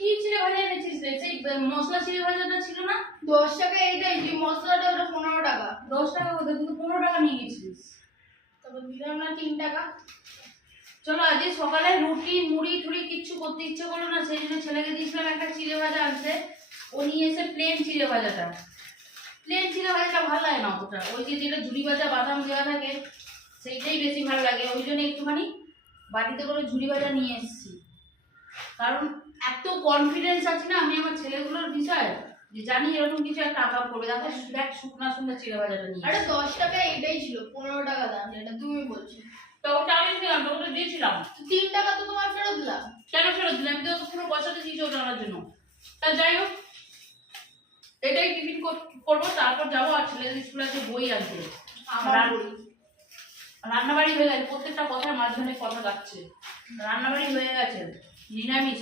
কি চিড়ে ভাজা এনেছিস রে? সেই মশলা চিড়ে ভাজাটা ছিল না? 10 টাকা এইটাই, যে মশলাটা ওটা 15 টাকা। 10 টাকা হতো, কিন্তু 15 টাকা নিয়ে গেছিস। তারপর দিলাম না 3 টাকা। চলো, আজকে সকালে রুটি মুড়ি টুড়ি কিচ্ছু করতে ইচ্ছে করলো না, সেই জন্য ছেলেকে দিয়েছিলাম একটা চিড়ে ভাজা আনতে। ও নিয়ে এসে প্লেন চিড়ে ভাজাটা। প্লেন চিড়ে ভাজাটা ভালো লাগে না অতটা, ওই যে যেটা ঝুড়ি ভাজা বাদাম দেওয়া থাকে সেইটাই বেশি ভালো লাগে। ওই জন্য একটুখানি বাড়িতে করে ঝুড়ি ভাজা নিয়ে এসেছি, কারণ এত কনফিডেন্স আছে না আমি আমার ছেলেগুলোর বিষয়ে, যে জানি এরকম কিছু একটা আঁকা পড়বে। দেখো দেখ, শুকনা শুকনা চিড়ে ভাজাটা নিয়ে। আরে 10 টাকা এইটাই ছিল, 15 টাকা দাম, যেটা তুমি বলছো। তো ওটা আমি দিলাম, তোকে তো দিয়েছিলাম। 3 টাকা তো তোমার ফেরত দিলাম। কেন ফেরত দিলাম? আমি তো পুরো পয়সাটা দিয়েছি ওটা আনার জন্য। তা যাই হোক, এটাই টিফিন করবো, তারপর যাবো আর ছেলেদের স্কুলে আছে বই আনতে। রান্নাবাড়ি হয়ে গেছে, প্রত্যেকটা কথার মাঝখানে কথা যাচ্ছে। রান্নাবাড়ি হয়ে গেছে, নিরামিষ।